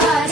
bus.